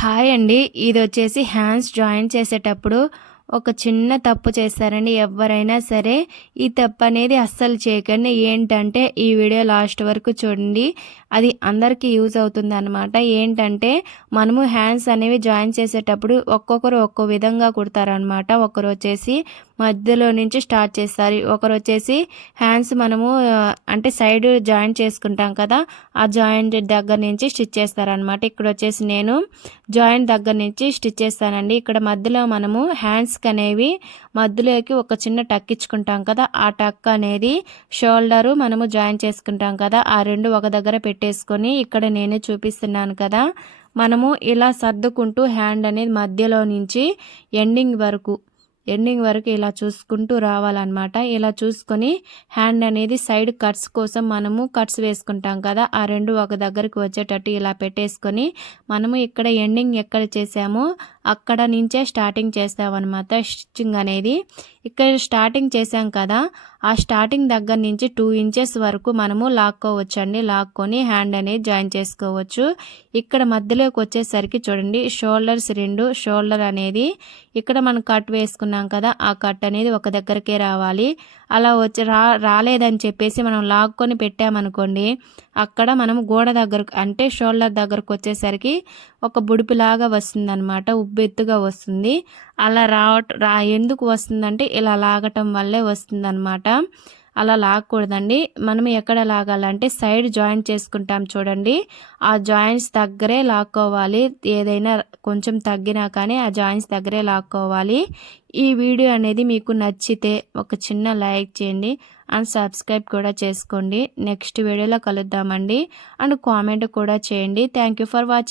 Hi అండి. ఇదొచ్చేసి hands joint చేసేటప్పుడు ఒక చిన్న తప్పు చేస్తారండి ఎవ్వరైనా సరే. ఈ తప్పనేది అస్సలు చేయకండి. ఏంటంటే ఈ వీడియో లాస్ట్ వరకు చూడండి. అది అందరికీ యూజ్ అవుతుందనమాట. ఏంటంటే మనము హ్యాండ్స్ అనేవి జాయిన్ చేసేటప్పుడు ఒక్కొక్కరు ఒక్కో విధంగా కుడతారనమాట. ఒకరొచ్చేసి మధ్యలో నుంచి స్టార్ట్ చేస్తారు. ఒకరొచ్చేసి హ్యాండ్స్ మనము అంటే సైడ్ జాయిన్ చేసుకుంటాం కదా, ఆ జాయింట్ దగ్గర నుంచి స్టిచ్ చేస్తారనమాట. ఇక్కడొచ్చేసి నేను జాయింట్ దగ్గర నుంచి స్టిచ్ చేస్తానండి. ఇక్కడ మధ్యలో మనము హ్యాండ్స్కి అనేవి మధ్యలోకి ఒక చిన్న టక్ ఇచ్చుకుంటాం కదా, ఆ టక్ అనేది షోల్డరు మనము జాయిన్ చేసుకుంటాం కదా, ఆ రెండు ఒక దగ్గర పెట్టేసుకొని ఇక్కడ నేను చూపిస్తున్నాను కదా, మనము ఇలా సర్దుకుంటూ హ్యాండ్ అనేది మధ్యలో నుంచి ఎండింగ్ వరకు ఇలా చూసుకుంటూ రావాలన్నమాట. ఇలా చూసుకొని హ్యాండ్ అనేది సైడ్ కట్స్ కోసం మనము కట్స్ వేసుకుంటాం కదా, ఆ రెండు ఒక దగ్గరికి వచ్చేటట్టు ఇలా పెట్టేసుకొని మనము ఇక్కడ ఎండింగ్ ఎక్కడ చేసామో అక్కడ నుంచే స్టార్టింగ్ చేస్తామన్నమాట. స్టిచ్చింగ్ అనేది ఇక్కడ స్టార్టింగ్ చేసాం కదా, ఆ స్టార్టింగ్ దగ్గర నుంచి 2 ఇంచెస్ వరకు మనము లాక్కోవచ్చండి. లాక్కొని హ్యాండ్ అనేది జాయిన్ చేసుకోవచ్చు. ఇక్కడ మధ్యలోకి వచ్చేసరికి చూడండి, షోల్డర్స్ రెండు షోల్డర్ అనేది ఇక్కడ మనం కట్ వేసుకున్నాం కదా, ఆ కట్ అనేది ఒక దగ్గరకే రావాలి. అలా వచ్చి రాలేదని చెప్పేసి మనం లాక్కొని పెట్టామనుకోండి, అక్కడ మనం గోడ దగ్గరకు అంటే షోల్డర్ దగ్గరకు వచ్చేసరికి ఒక బుడిపిలాగా వస్తుందన్నమాట, ఉబ్బెత్తుగా వస్తుంది. అలా ఎందుకు వస్తుందంటే ఇలా లాగటం వల్లే వస్తుందన్నమాట. అలా లాగకూడదండి. మనం ఎక్కడ లాగాలంటే సైడ్ జాయింట్ చేసుకుంటాం చూడండి, ఆ జాయింట్స్ దగ్గరే లాక్కోవాలి. ఏదైనా కొంచెం తగ్గినా కానీ ఆ జాయింట్స్ దగ్గరే లాక్కోవాలి. ఈ వీడియో అనేది మీకు నచ్చితే ఒక చిన్న లైక్ చేయండి అండ్ సబ్స్క్రైబ్ కూడా చేసుకోండి. నెక్స్ట్ వీడియోలో కలుద్దామండి. అండ్ కామెంట్ కూడా చేయండి. Thank you for watching.